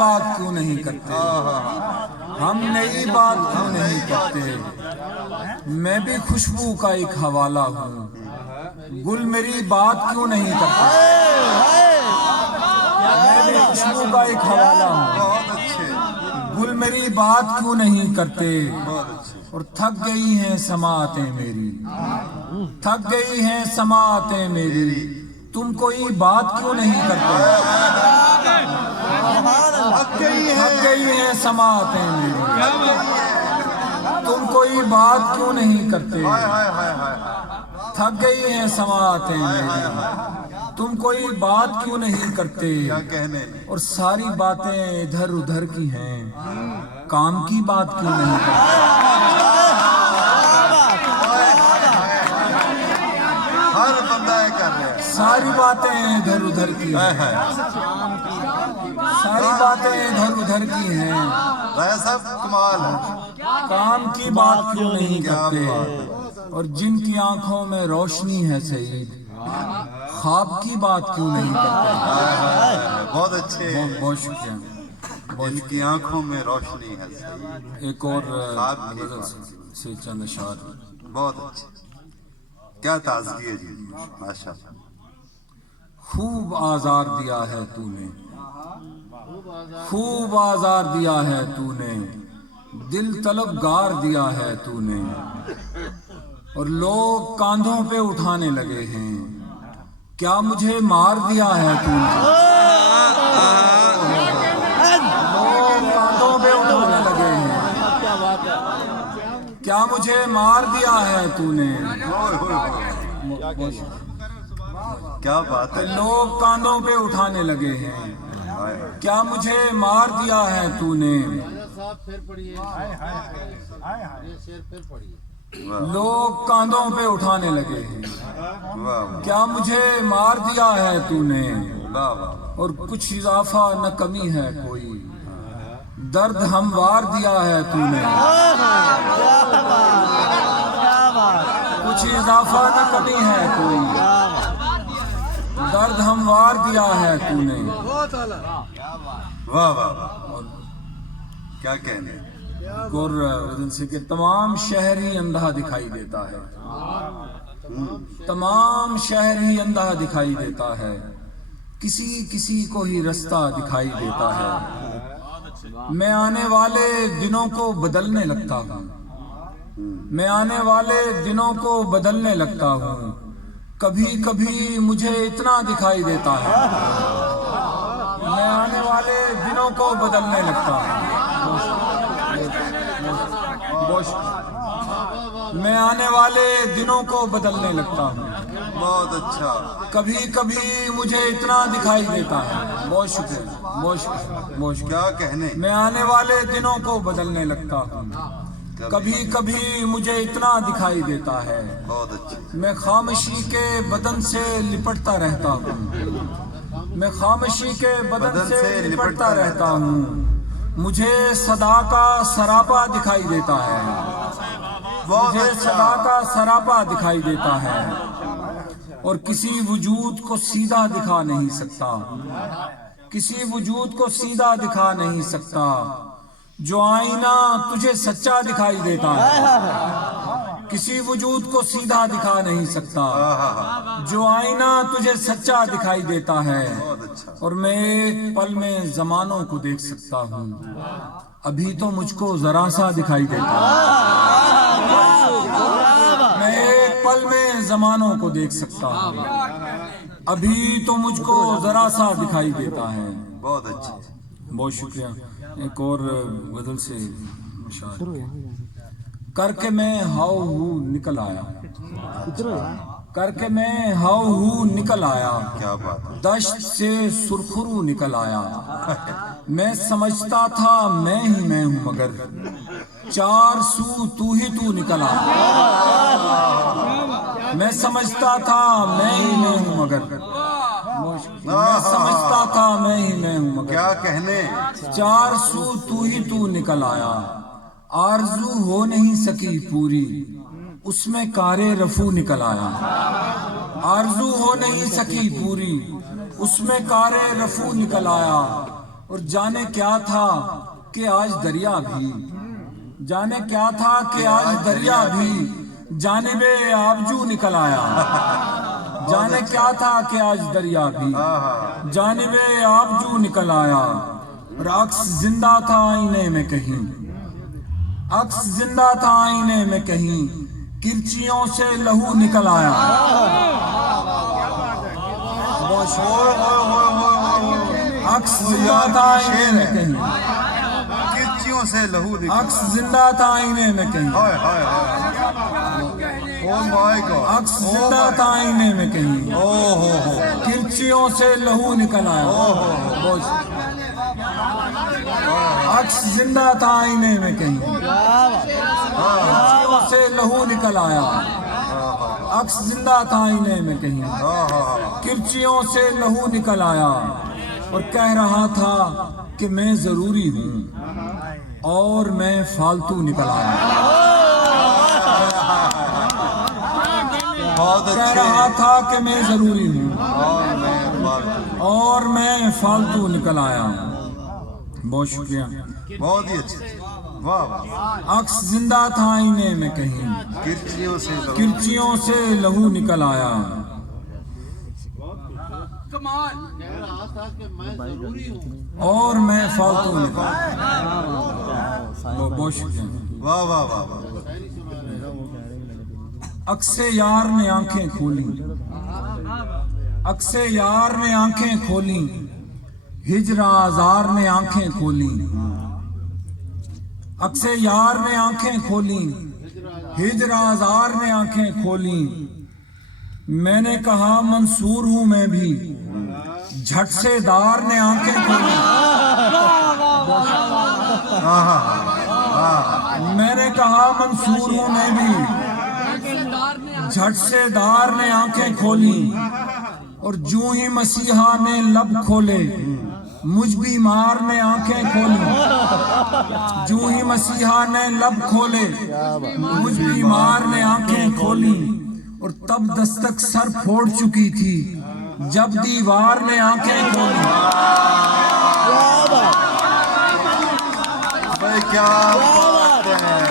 بات کیوں نہیں کرتے؟ ہم نئی بات کیوں نہیں کرتے؟ میں بھی خوشبو کا ایک حوالہ ہوں، گل میری بات کیوں نہیں کرتے؟ میں بھی خوشبو کا ایک حوالہ ہوں، گل میری بات کیوں نہیں کرتے؟ اور تھک گئی ہیں سماعتیں میری، تھک گئی ہیں سماعتیں میری، تم کوئی بات کیوں نہیں کرتے؟ تھک گئی ہیں سماعتیں میری، تم کوئی بات کیوں نہیں کرتے؟ تھک گئی ہیں سماعتیں میری، تم کوئی بات کیوں نہیں کرتے؟ اور ساری باتیں ادھر ادھر کی ہیں، کام کی بات کیوں نہیں کرتے؟ ساری باتیں ادھر ادھر کی ہیں، ساری باتیں ادھر ادھر کی ہیں، کام کی بات کیوں نہیں کرتے؟ اور جن کی آنکھوں میں روشنی ہے سعید، خواب کی بات کیوں نہیں کرتے؟ بہت اچھے، بہت شکریہ۔ جن کی آنکھوں میں روشنی ہے سعید، ایک اور غزل سے چند اشعار۔ بہت اچھے، کیا تازگی ہے جی، ماشاء اللہ۔ خوب آزار دیا ہے تو نے، خوب آزار دیا ہے تو نے، دل طلبگار دیا ہے تو نے، اور لوگ کاندھوں پہ اٹھانے لگے ہیں، کیا مجھے مار دیا ہے تو نے؟ لوگ کاندھوں پہ اٹھانے لگے ہیں، کیا مجھے مار دیا ہے تو نے؟ کیا بات ہے، لوگ کاندھوں پہ اٹھانے لگے ہیں، کیا مجھے مار دیا ہے تو نے؟ لوگ کاندھوں پہ اٹھانے لگے ہیں، کیا مجھے مار دیا ہے تو نے؟ اور کچھ اضافہ نہ کمی ہے کوئی، درد ہموار دیا ہے تو نے۔ کچھ اضافہ نہ کمی ہے کوئی، درد ہموار دیا ہے تو نے۔ واہ واہ واہ، کیا کہنے۔ اور وزن سے کہ تمام شہر ہی اندھا دکھائی دیتا ہے، تمام شہر ہی اندھا دکھائی دیتا ہے، کسی کسی کو ہی رستہ دکھائی دیتا ہے، میں آنے والے دنوں کو بدلنے لگتا ہوں، میں آنے والے دنوں کو بدلنے لگتا ہوں، کبھی کبھی مجھے اتنا دکھائی دیتا ہے، میں آنے والے دنوں کو بدلنے لگتا ہوں، میں آنے والے دنوں کو بدلنے لگتا ہوں، بہت اچھا، کبھی کبھی مجھے اتنا دکھائی دیتا ہے۔ بہت شکریہ، بہت شکریہ، بہت شکریہ۔ کیا کہنے۔ میں آنے والے دنوں کو بدلنے لگتا ہوں، کبھی کبھی مجھے اتنا دکھائی دیتا ہے، بہت اچھا، میں خاموشی کے بدن سے لپٹتا رہتا ہوں، میں خاموشی کے بدن سے لپٹتا رہتا ہوں، مجھے صدا کا سراپا دکھائی دیتا ہے، مجھے صدا کا سراپا دکھائی دیتا ہے، اور کسی وجود کو سیدھا دکھا نہیں سکتا، کسی وجود کو سیدھا دکھا نہیں سکتا، جو آئینہ تجھے سچا دکھائی دیتا ہے، کسی وجود کو سیدھا دکھا نہیں سکتا، جو آئینہ تجھے سچا دکھائی دیتا ہے، اور میں ایک پل میں زمانوں کو دیکھ سکتا ہوں، ابھی تو مجھ کو ذرا سا دکھائی دیتا ہے، میں ایک پل میں زمانوں کو دیکھ سکتا ہوں، ابھی تو مجھ کو ذرا سا دکھائی دیتا ہے۔ بہت اچھا، بہت شکریہ۔ ایک اور غزل سے اشعار۔ کر کے میں ہاؤ ہو نکل آیا، کر کے میں ہاؤ ہو نکل آیا، کیا بات ہے، دشت سے سرخرو نکل آیا، میں سمجھتا تھا میں ہی میں ہوں مگر چار سو تو ہی تو نکل آیا، میں سمجھتا تھا میں ہی میں ہوں مگر، میں سمجھتا تھا میں ہی میں ہوں مگر کیا کہنے۔ چار سو تو ہی تو نکل آیا، آرزو ہو نہیں سکی پوری، اس میں کار رفو نکل آیا، آرزو ہو نہیں سکی پوری، اس میں کار رفو نکل آیا، اور جانے کیا تھا کہ آج دریا بھی، جانے کیا تھا کہ آج دریا بھی جانب آبجو نکل آیا، جانے کیا تھا کہ آج دریا بھی جانب آبجو نکل آیا، اور عکس زندہ تھا آئینے میں کہیں، عکس زندہ تھا آئینے میں کہیں، کرچیوں سے لہو نکل آیا، عکس زندہ تھا آئینے میں کہیں، کرچیوں سے لہو نکل عکس زندہ تھا آئینے میں کہیں، ہائے ہائے ہائے او مائی گاڈ عکس زندہ تھا آئینے میں کہیں، او ہو کرچیوں سے لہو نکل آیا، عکس زندہ تھا آئینے میں کہیں، کرچیوں سے لہو نکل آیا، عکس زندہ تھا آئینے میں کہیں، کرچیوں سے لہو نکل آیا، اور کہہ رہا تھا کہ میں ضروری ہوں اور میں فالتو نکل آیا، بہت کہہ اچھے رہا تھا کہ میں ضروری ہوں اور میں فالتو نکل آیا۔ بہت شکریہ۔ بہت ہی اچھے واہ واہ عکس زندہ تھا آئینے میں کہیں، کرچیوں سے لہو کرچیوں سے لہو نکل آیا، اور میں فالتو نکل آیا۔ بہت شکریہ۔ واہ واہ واہ واہ عکس یار نے آنکھیں کھولی، عکس یار نے آنکھیں کھولی، ہجر آزار نے آنکھیں کھولی، عکس یار نے آنکھیں کھولی، ہجر آزار نے آنکھیں کھولی، میں نے کہا منصور ہوں میں بھی، جھٹ سے دار نے آنکھیں کھولی، میں نے کہا منصور ہوں میں بھی، جھٹ سے دار نے آنکھیں کھولی، اور جوں ہی مسیحا نے لب کھولے مجھ بیمار نے آنکھیں کھولی، جوں ہی مسیحا نے لب کھولے مجھ بیمار نے آنکھیں کھولی، اور تب دستک سر پھوڑ چکی تھی جب دیوار نے آنکھیں کھولی، بھائی کیا بات ہے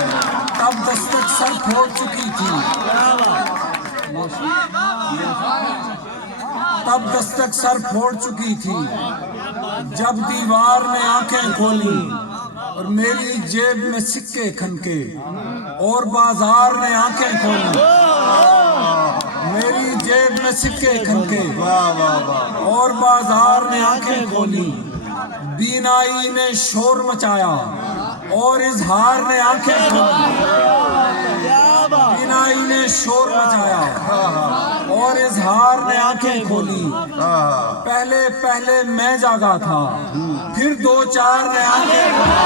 تب دستک سر پھوڑ چکی تھی، تب دستک سر پھوڑ چکی تھی جب دیوار نے آنکھیں کھولی، اور میری جیب میں سکے کھنکے اور بازار نے آنکھیں کھولی، میری جیب میں سکے کھنکے اور بازار نے آنکھیں کھولی، بینائی نے شور مچایا اور اظہار نے آنکھیں کھولی، بینائی نے شور مچایا اور اظہار نے آنکھیں کھولی، پہلے پہلے میں جاگا تھا پھر دو چار نے آنکھیں کھولی،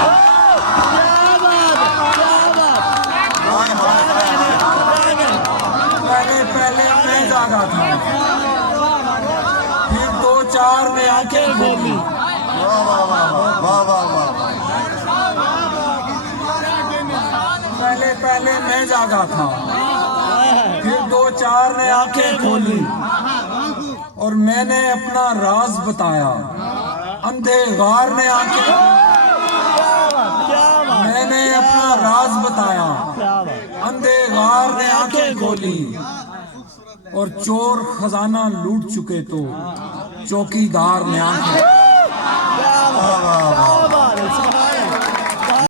پہلے پہلے میں جاگا تھا پھر دو چار نے آنکھیں کھولی، پہلے پہلے میں جاگا تھا پھر دو چار نے آنکھیں کھولی، اور میں نے اپنا راز بتایا اندھے غار نے آنکھیں، میں نے اپنا راز بتایا اندھے غار نے آنکھیں کھولی، اور چور خزانہ لوٹ چکے تو چوکیدار نے آنکھیں